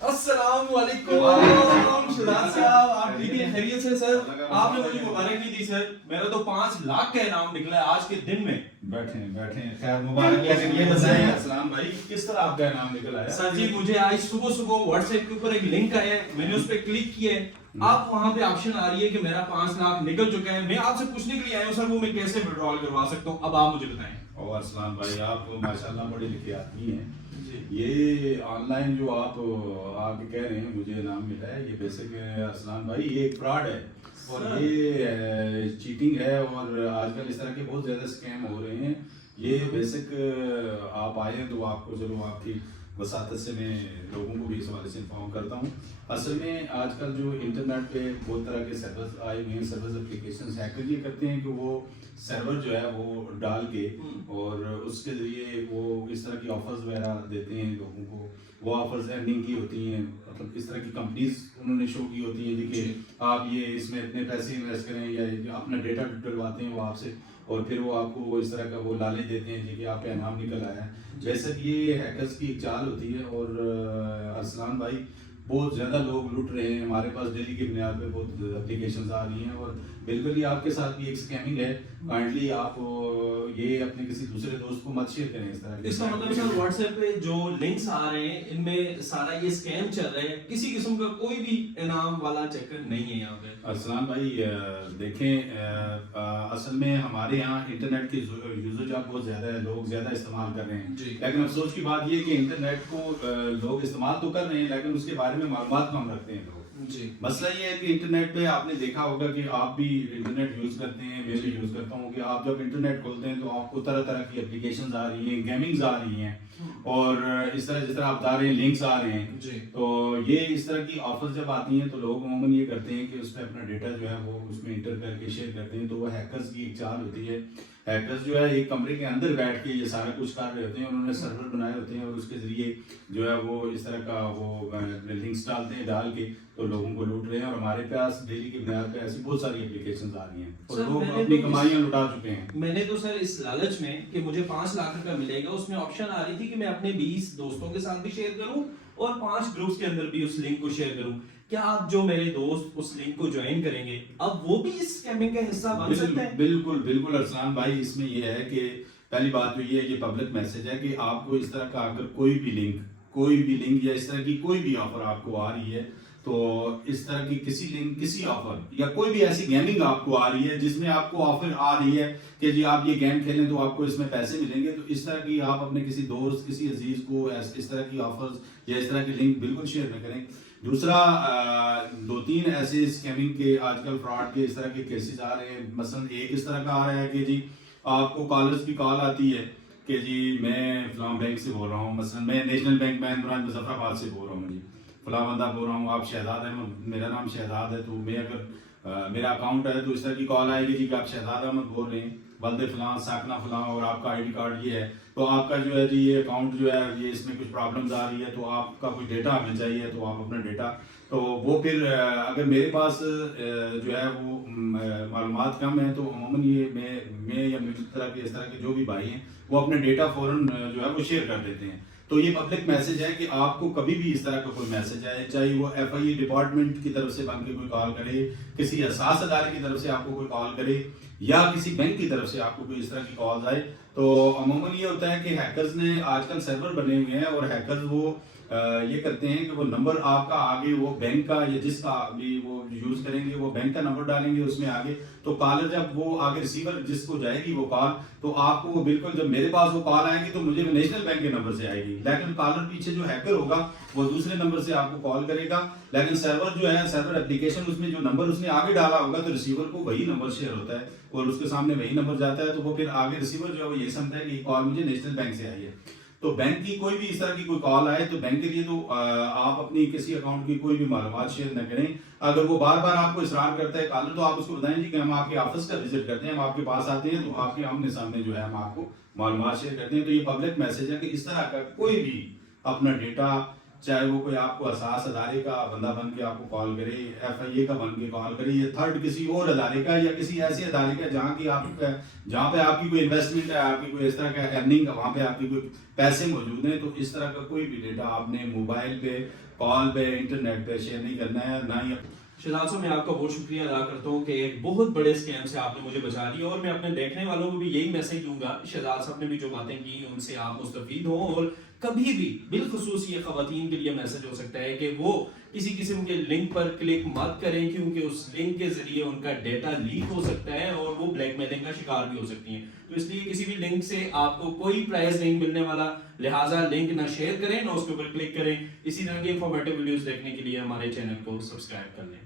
السلام علیکم شہزاد صاحب، آپ ٹھیک ہیں؟ خیریت سے سر؟ آپ نے مجھے مبارک دی سر، میرا تو 5 لاکھ کا انعام نکلا ہے آج کے دن میں۔ بیٹھیں خیر مبارک، لیکن یہ بتائیں اسلام بھائی کس طرح آپ کا انعام نکل آیا؟ سر جی مجھے آج صبح واٹس ایپ کے اوپر ایک لنک آیا ہے، میں نے اس پہ کلک کیا ہے، آپ وہاں پہ آپشن آ رہی ہے کہ میرا 5 لاکھ نکل چکا ہے۔ میں آپ سے پوچھنے کے لیے آیا ہوں سر وہ میں کیسے وڈرال کروا سکتا ہوں، اب آپ مجھے بتائیں۔ اور اسلام بھائی آپ ماشاءاللہ پڑھے لکھے آدمی ہیں، جی یہ آن لائن جو آپ آگے کہہ رہے ہیں مجھے انعام ملا ہے، یہ بیسک اسلام بھائی یہ ایک فراڈ ہے اور یہ چیٹنگ ہے، اور آج کل اس طرح کے بہت زیادہ اسکیم ہو رہے ہیں۔ یہ بیسک آپ آئے ہیں تو آپ کو چلو آپ کی وساطت سے میں لوگوں کو بھی اس حوالے سے انفارم کرتا ہوں۔ اصل میں آج کل جو انٹرنیٹ پہ بہت طرح کے سرورز آئے ہوئے ہیں، سرورز اپلیکیشنز، ہیکر یہ کرتے ہیں کہ وہ سرور جو ہے وہ ڈال کے اور اس کے ذریعے وہ اس طرح کی آفرز وغیرہ دیتے ہیں لوگوں کو، وہ آفرز ارننگ کی ہوتی ہیں، مطلب اس طرح کی کمپنیز انہوں نے شو کی ہوتی ہیں جی کہ آپ یہ اس میں اتنے پیسے انویسٹ کریں یا اپنا ڈیٹا ڈلواتے ہیں وہ آپ سے، اور پھر وہ آپ کو اس طرح کا وہ لالچ دیتے ہیں جی کہ آپ کا انعام نکل آیا ہے۔ جیسے کہ یہ ہیکرز کی ایک چال ہوتی ہے، اور ارسلان بھائی بہت زیادہ لوگ لٹ رہے ہیں، ہمارے پاس ڈیلی کی بنیاد پہ بہت اپلیکیشنز آ رہی ہیں، اور بالکل یہ آپ کے ساتھ بھی ایک اسکیمنگ ہے۔ کائنڈلی آپ یہ اپنے کسی دوسرے دوست کو مت شیئر کریں اس طرح کے۔ اس کا مطلب سر واٹس ایپ پہ جو لنکس آ رہے ہیں ان میں سارا یہ اسکیم چل رہا ہے، کسی قسم کا کوئی بھی انعام والا چکر نہیں ہے یہاں پہ؟ ارسلان بھائی دیکھیں اصل میں ہمارے یہاں انٹرنیٹ کی یوزیج آپ بہت زیادہ ہے، لوگ زیادہ استعمال کر رہے ہیں، لیکن افسوس کی بات یہ کہ انٹرنیٹ کو لوگ استعمال تو کر رہے ہیں لیکن اس کے بارے میں معلومات کم رکھتے ہیں لوگ۔ مسئلہ یہ ہے کہ انٹرنیٹ پہ آپ نے دیکھا ہوگا کہ آپ بھی انٹرنیٹ یوز کرتے ہیں، میں بھی یوز کرتا ہوں، کہ آپ جب انٹرنیٹ کھولتے ہیں تو آپ کو طرح طرح کی اپلیکیشنز آ رہی ہیں، گیمنگز آ رہی ہیں، اور اس طرح جس طرح آپ بتا رہے ہیں لنکس آ رہے ہیں، تو یہ اس طرح کی آفرز جب آتی ہیں تو لوگ عموماً یہ کرتے ہیں کہ اس پہ اپنا ڈیٹا جو ہے وہ اس میں انٹر کر کے شیئر کرتے ہیں، تو وہ ہیکرز کی ایک چال ہوتی ہے۔ ہیکرز جو ہے ایک کمرے کے اندر بیٹھ کے یہ سارا کچھ کر رہے ہوتے ہیں، انہوں نے سرور بنائے ہوتے ہیں اور اس کے ذریعے جو ہے وہ اس طرح کا وہ لنکس ڈالتے ہیں، ڈال کے تو لوگوں کو لوٹ رہے ہیں، اور ہمارے پاس ڈیلی کی بنیاد پہ ایسی بہت ساری اپلیکیشنز آ رہی ہیں اور لوگ اپنی کمائیاں لٹا چکے ہیں۔ میں نے تو سر اس لالچ میں کہ مجھے 5 لاکھ روپے ملے گا، اس میں آپشن آ رہی تھی کہ میں اپنے 20 دوستوں کے ساتھ بھی شیئر کروں اور 5 گروپس کے اندر بھی اس لنک کو شیئر کروں۔ کیا آپ جو میرے دوست اس لنک کو جوائن کریں گے اب وہ بھی اس اسکیمنگ کا حصہ بن سکتے ہیں؟ بالکل ارسلان بھائی، اس میں یہ ہے کہ پہلی بات تو یہ ہے کہ پبلک میسج ہے کہ آپ کو اس طرح کا اگر کوئی بھی لنک یا اس طرح کی کوئی بھی آفر آپ کو آ رہی ہے، تو اس طرح کی کسی لنک، کسی آفر یا کوئی بھی ایسی گیمنگ آپ کو آ رہی ہے جس میں آپ کو آفر آ رہی ہے کہ جی آپ یہ گیم کھیلیں تو آپ کو اس میں پیسے ملیں گے، تو اس طرح کی آپ اپنے کسی دوست، کسی عزیز کو اس طرح کی آفرز یا اس طرح کی لنک بالکل شیئر نہ کریں۔ دوسرا 2-3 ایسے اسکیمنگ کے آج کل فراڈ کے اس طرح کے کیسز آ رہے ہیں، مثلا ایک اس طرح کا آ رہا ہے کہ جی آپ کو کالرز کی کال آتی ہے کہ جی میں فلاں بینک سے بول رہا ہوں، مثلا میں نیشنل بینک مین برانچ مظفر آباد سے بول رہا ہوں، جی فلاں بندہ بول رہا ہوں، آپ شہزاد احمد، میرا نام شہزاد ہے، تو میں اگر میرا اکاؤنٹ ہے تو اس طرح کی کال آئے گی جی کہ آپ شہزاد احمد بول رہے ہیں، بلد فلاں ساکنہ فلاں، اور آپ کا آئی ڈی کارڈ یہ ہے، تو آپ کا جو ہے جی یہ اکاؤنٹ جو ہے یہ اس میں کچھ پرابلمز آ رہی ہے، تو آپ کا کوئی ڈیٹا ہمیں چاہیے، تو آپ اپنا ڈیٹا، تو وہ پھر اگر میرے پاس جو ہے وہ معلومات کم ہیں تو عموماً یہ میں یا میری طرح کے اس طرح کے جو بھی بھائی ہیں وہ اپنا ڈیٹا فوراً جو ہے وہ شیئر کر دیتے ہیں۔ تو یہ پبلک میسج ہے کہ آپ کو کبھی بھی اس طرح کا کوئی میسج آئے، چاہے وہ FIA ڈپارٹمنٹ کی طرف سے بن کے کوئی کال کرے، کسی حساس ادارے کی طرف سے آپ کو کوئی کال کرے، یا کسی بینک کی طرف سے آپ کو کوئی اس طرح کی کالز آئے، تو عموماً یہ ہوتا ہے کہ ہیکرز نے آج کل سرور بنے ہوئے ہیں، اور ہیکرز وہ یہ کرتے ہیں کہ وہ نمبر آپ کا آگے وہ بینک کا یا جس کا بھی وہ یوز کریں گے وہ بینک کا نمبر ڈالیں گے اس میں آگے، تو کالر جب وہ آگے ریسیور جس کو جائے گی وہ کال، تو آپ کو وہ بالکل جب میرے پاس وہ کال آئے گی تو مجھے نیشنل بینک کے نمبر سے آئے گی، لیکن کالر پیچھے جو ہیکر ہوگا وہ دوسرے نمبر سے آپ کو کال کرے گا، لیکن سرور جو ہے سرور اپلیکیشن اس میں جو نمبر اس نے آگے ڈالا ہوگا تو ریسیور کو وہی نمبر شیئر ہوتا ہے اور اس کے سامنے وہی نمبر جاتا ہے، تو وہ پھر آگے ریسیور جو ہے وہ یہ سمجھتا ہے کہ یہ کال مجھے نیشنل بینک سے آئی ہے۔ تو بینک کی کوئی بھی اس طرح کی کوئی کال آئے تو بینک کے لیے تو آپ اپنی کسی اکاؤنٹ کی کوئی بھی معلومات شیئر نہ کریں۔ اگر وہ بار بار آپ کو اصرار کرتا ہے کالر، تو آپ اس کو بتائیں جی کہ ہم آپ کے آفس کا وزٹ کرتے ہیں، ہم آپ کے پاس آتے ہیں، تو آپ کے آمنے سامنے جو ہے ہم آپ کو معلومات شیئر کرتے ہیں۔ تو یہ پبلک میسج ہے کہ اس طرح کا کوئی بھی اپنا ڈیٹا چاہے وہ کوئی آپ کو حساس ادارے کا بندہ بن کے آپ کو کال کرے، FIA کا بن کے کال کرے، یا تھرڈ کسی اور ادارے کا یا کسی ایسے ادارے کا جہاں پہ آپ کی کوئی انویسٹمنٹ ہے، آپ کی کوئی اس طرح کا ارننگ ہے، وہاں پہ آپ کی کوئی پیسے موجود ہیں، تو اس طرح کا کوئی بھی ڈیٹا آپ نے موبائل پہ، کال پہ، انٹرنیٹ پہ شیئر نہیں کرنا ہے، نہ ہی شہزاد صاحب میں آپ کا بہت شکریہ ادا کرتا ہوں کہ ایک بہت بڑے اسکیم سے آپ نے مجھے بچا لیا، اور میں اپنے دیکھنے والوں کو بھی یہی میسج دوں گا، شہزاد صاحب نے بھی جو باتیں کی ان سے آپ مستفید ہوں، اور کبھی بھی بالخصوص یہ خواتین کے لیے میسج ہو سکتا ہے کہ وہ کسی قسم کے لنک پر کلک مت کریں، کیونکہ اس لنک کے ذریعے ان کا ڈیٹا لیک ہو سکتا ہے اور وہ بلیک میلنگ کا شکار بھی ہو سکتی ہیں، تو اس لیے کسی بھی لنک سے آپ کو کوئی پرائز نہیں ملنے والا، لہٰذا لنک نہ شیئر کریں نہ اس کے اوپر کلک کریں۔ اسی طرح کی انفارمیٹیو ویڈیوز دیکھنے کے لیے ہمارے چینل کو سبسکرائب کر لیں۔